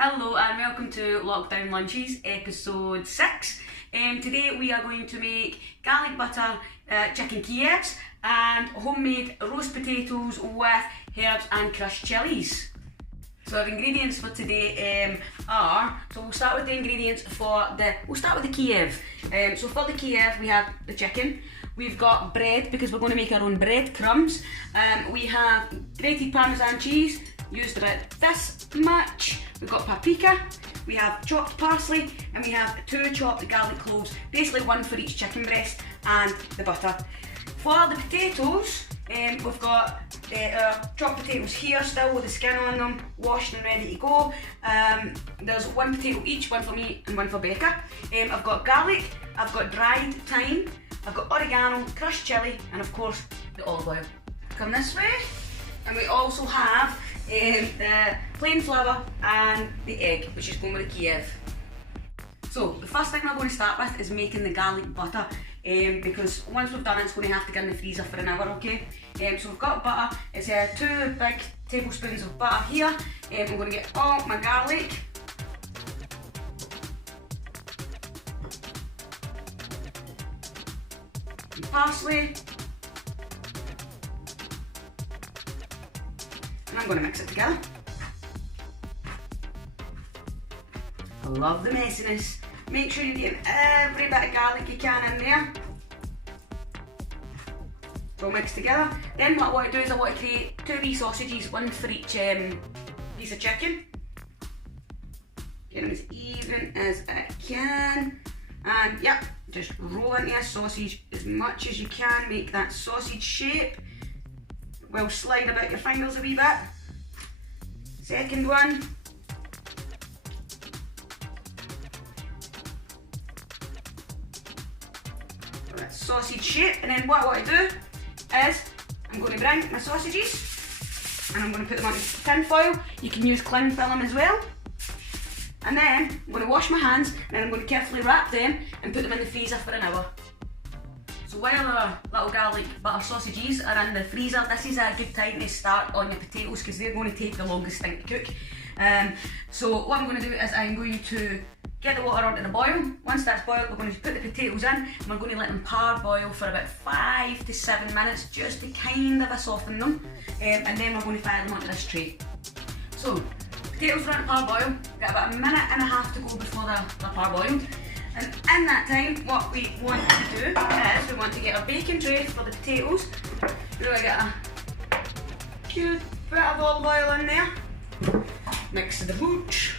Hello and welcome to Lockdown Lunches, episode 6. Today we are going to make garlic butter chicken Kievs and homemade roast potatoes with herbs and crushed chilies. So our ingredients for today we'll start with the ingredients we'll start with the Kiev. So for the Kiev we have the chicken, we've got bread because we're going to make our own bread crumbs, we have grated Parmesan cheese, used about this much. We've got paprika, we have chopped parsley, and we have 2 chopped garlic cloves, basically 1 for each chicken breast, and the butter. For the potatoes, we've got our chopped potatoes here still with the skin on them, washed and ready to go. There's 1 potato each, 1 for me and 1 for Becca. I've got garlic, I've got dried thyme, I've got oregano, crushed chilli, and of course the olive oil. Come this way. And we also have the plain flour and the egg, which is going with the Kiev. So the first thing we're going to start with is making the garlic butter, because once we've done it, it's going to have to get in the freezer for an hour, okay? So we've got butter. It's 2 big tablespoons of butter here. I'm going to get all my garlic. And parsley. I'm going to mix it together. I love the messiness. Make sure you're getting every bit of garlic you can in there. It's all mixed together. Then what I want to do is I want to create 2 wee sausages, 1 for each piece of chicken. Get them as even as I can. And yep, just roll into a sausage as much as you can. Make that sausage shape. We'll slide about your fingers a wee bit. Second one. That sausage shape, and then what I want to do is I'm going to bring my sausages and I'm going to put them on tin foil. You can use cling film as well. And then I'm going to wash my hands and then I'm going to carefully wrap them and put them in the freezer for an hour. So while our little garlic butter sausages are in the freezer, this is a good time to start on the potatoes because they're going to take the longest thing to cook. So what I'm going to do is I'm going to get the water onto the boil. Once that's boiled, we're going to put the potatoes in and we're going to let them parboil for about 5 to 7 minutes just to kind of soften them. And then we're going to fire them onto this tray. So potatoes are on parboil, got about 1.5 minutes to go before they're parboiled. And in that time, what we want to do is we want to get our baking tray for the potatoes. We're going to get a good bit of olive oil in there. Mix the hooch.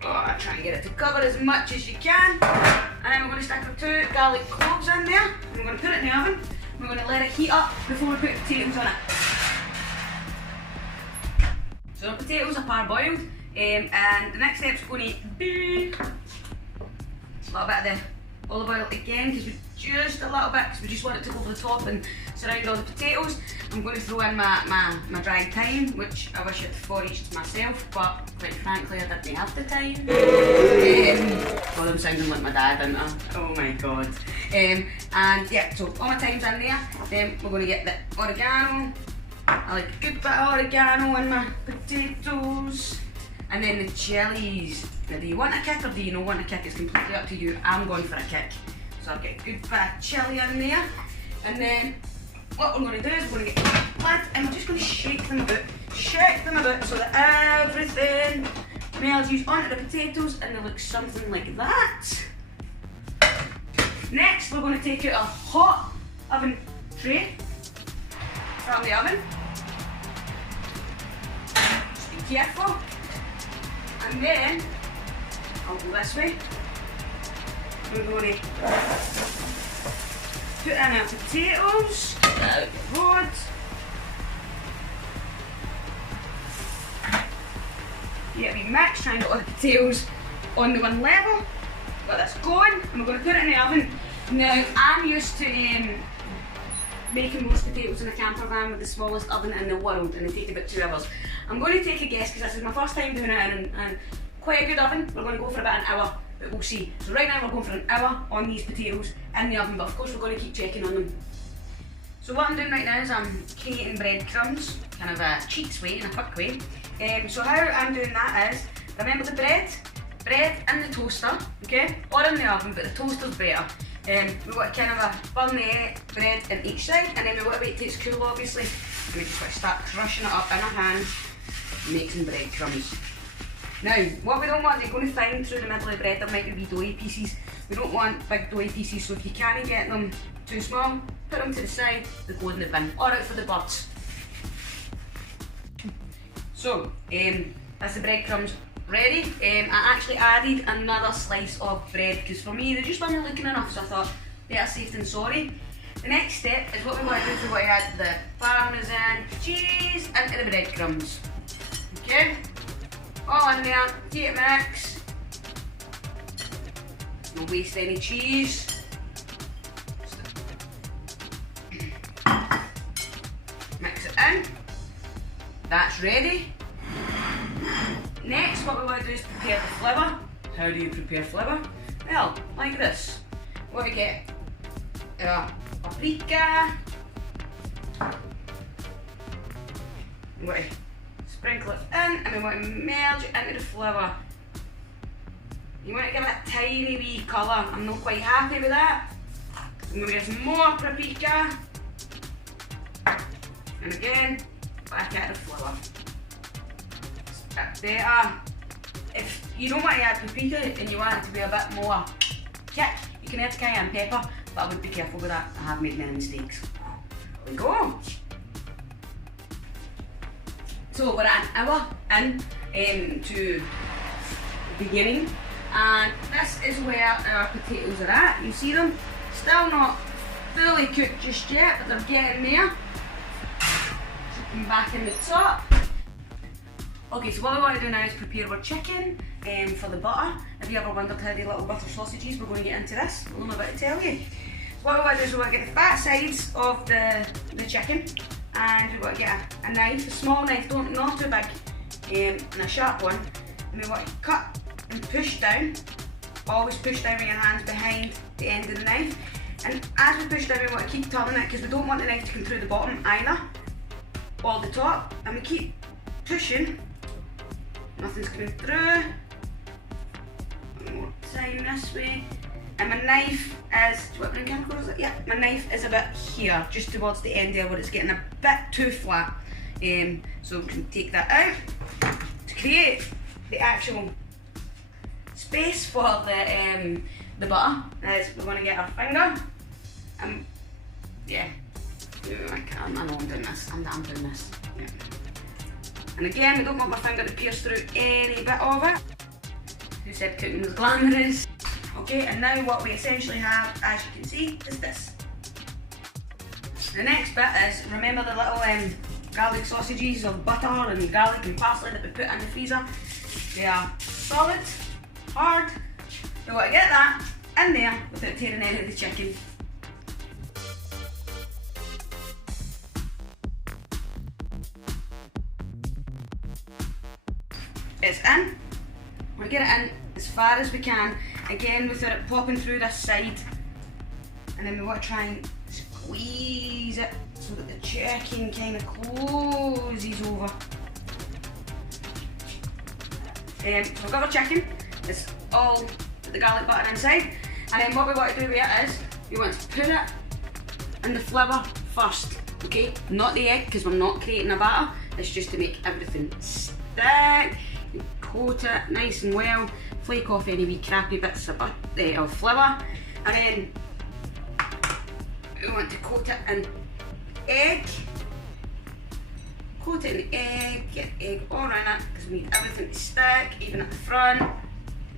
Try and get it to cover as much as you can. And then we're going to stick our 2 garlic cloves in there. We're going to put it in the oven. We're going to let it heat up before we put the potatoes on it. So our potatoes are parboiled. And the next step's going to be a little bit of the olive oil again, because just a little bit, because we just want it to go over the top and surround all the potatoes. I'm going to throw in my dried thyme, which I wish I'd foraged myself, but quite frankly I didn't have the time. God, I'm sounding like my dad, aren't I? Oh my god. And yeah, so all my thyme's in there. Then we're going to get the oregano. I like a good bit of oregano in my potatoes. And then the chilies. Now, do you want a kick or do you not want a kick? It's completely up to you. I'm going for a kick. So I'll get a good bit of chilli in there. And then what we're going to do is we're going to get the lid and we're just going to shake them about. Shake them about so that everything melds onto the potatoes and they look something like that. Next, we're going to take out a hot oven tray from the oven. Just be careful. And then, I'll go this way. We're going to put in our potatoes, get out the road. Yeah, we mix, try and get all the potatoes on the one level. Got this going, and we're going to put it in the oven. Now, I'm used to making roast potatoes in a campervan with the smallest oven in the world, and they take about 2 hours. I'm going to take a guess because this is my first time doing it in quite a good oven. We're going to go for about an hour, but we'll see. So right now we're going for an hour on these potatoes in the oven, but of course we're going to keep checking on them. So what I'm doing right now is I'm creating breadcrumbs, kind of a cheats way, in a quick way. So how I'm doing that is, remember the bread in the toaster, okay, or in the oven, but the toaster's better. We want to kind of burn the bread in each side, and then we want to wait till it's cool, obviously, and we just want to start crushing it up in our hands, make some breadcrumbs. Now, what we don't want is going to find through the middle of the bread there might be wee doughy pieces. We don't want big doughy pieces, so if you can't get them too small, put them to the side, they go in the bin, or out for the birds. So, that's the breadcrumbs ready. I actually added another slice of bread because for me they just weren't looking enough, so I thought better safe than sorry. The next step is what we want to do is we want to add the parmesan cheese into the breadcrumbs. Okay, all in there, take a mix. Don't waste any cheese. Mix it in. That's ready. Next, what we want to do is prepare the flavour. How do you prepare flavour? Well, like this. We want to get paprika. We want to sprinkle it in and we want to merge it into the flavour. You want to give it a tiny wee colour. I'm not quite happy with that. I'm going to get some more paprika. And again, back at the flavour. Better. If you don't want to add paprika and you want it to be a bit more kick, you can add cayenne pepper, but I would be careful with that. I have made many mistakes. There we go. So we're at an hour in to the beginning, and this is where our potatoes are at. You see them? Still not fully cooked just yet, but they're getting there. Put them back in the top. Okay, so what we want to do now is prepare our chicken for the butter. If you ever wondered how the little butter sausages, we're going to get into this. We're only about to tell you. So what we want to do is we want to get the fat sides of the chicken, and we want to get a knife, a small knife, not too big, and a sharp one. And we want to cut and push down. Always push down with your hands behind the end of the knife. And as we push down, we want to keep turning it because we don't want the knife to come through the bottom either, or the top. And we keep pushing. Nothing's coming through. One more time this way. And my knife is, do you want to bring camera closer? Yeah, my knife is about here, just towards the end there where it's getting a bit too flat. So we can take that out to create the actual space for the butter. Is we're going to get our finger. Yeah, I know I'm doing this. I'm doing this. Yeah. And again, we don't want my finger to pierce through any bit of it. Who said cooking was glamorous? Okay, and now what we essentially have, as you can see, is this. The next bit is, remember the little garlic sausages of butter and garlic and parsley that we put in the freezer? They are solid, hard. We want to get that in there without tearing any of the chicken. It's in. We'll get it in as far as we can, again without it popping through this side, and then we want to try and squeeze it so that the chicken kind of closes over. So we've got our chicken, it's all the garlic butter inside, and then what we want to do with it is we want to put it in the flavour first, okay? Not the egg, because we're not creating a batter, it's just to make everything stick. You coat it nice and well, flake off any wee crappy bits of flavour, and then we want to coat it in egg. Coat it in egg, get egg all around it because we need everything to stick, even at the front,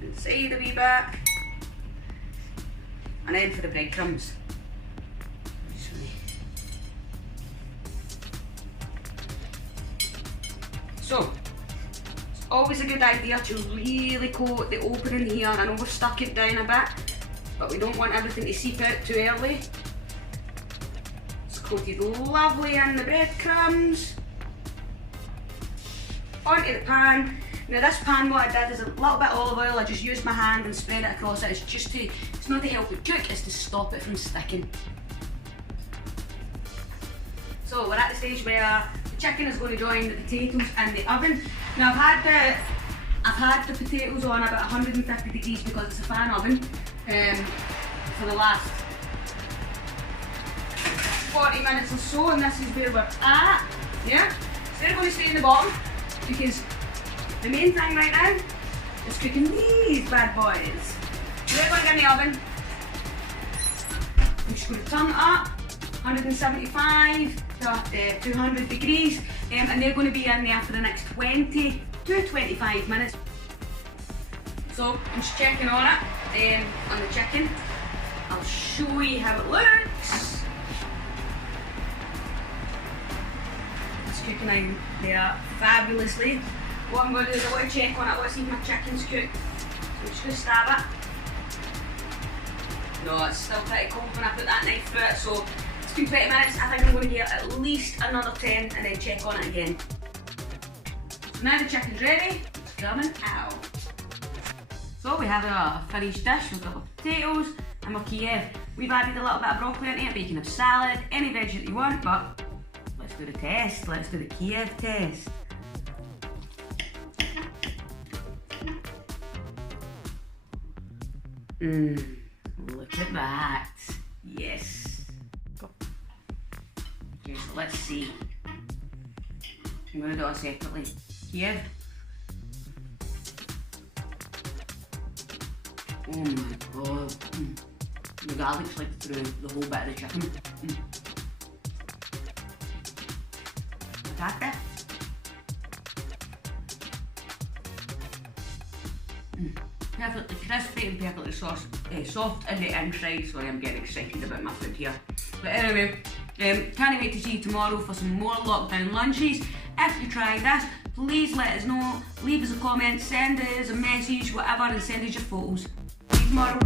inside a wee bit. And then for the breadcrumbs. So, always a good idea to really coat the opening here. I know we've stuck it down a bit, but we don't want everything to seep out too early. It's coated lovely in the breadcrumbs. Onto the pan. Now this pan, what I did is a little bit of olive oil. I just used my hand and spread it across it. It's not to help it cook, it's to stop it from sticking. So we're at the stage where the chicken is going to join the potatoes in the oven. Now I've had the potatoes on about 150 degrees because it's a fan oven for the last 40 minutes or so, and this is where we're at. Yeah? So they're going to stay in the bottom because the main thing right now is cooking these bad boys. So they're going to get in the oven. I'm just going to turn it up, 175 to 200 degrees, and they're going to be in there for the next 20 to 25 minutes. So I'm just checking on it, on the chicken. I'll show you how it looks. It's cooking out there fabulously. What I'm going to do is I want to check on it, I want to see if my chicken's cooked. So I'm just going to stab it. No, it's still pretty cold when I put that knife through it, so it's been 20 minutes. I think I'm going to get at least another 10 and then check on it again. So now the chicken's ready, it's coming out. So we have our finished dish. We've got our potatoes and our Kiev. We've added a little bit of broccoli into it, bacon of salad, any veg that you want, but let's do the test. Let's do the Kiev test. Look at that. Yes. Okay, so let's see. I'm going to do it separately. Kiev. Oh my god. The garlic's like through the whole bit of the chicken. Attack it. Perfectly crispy and perfectly soft in the inside. Sorry, I'm getting excited about my food here. But anyway, can't wait to see you tomorrow for some more lockdown lunches. If you try this, please let us know. Leave us a comment, send us a message, whatever, and send us your photos. See you tomorrow.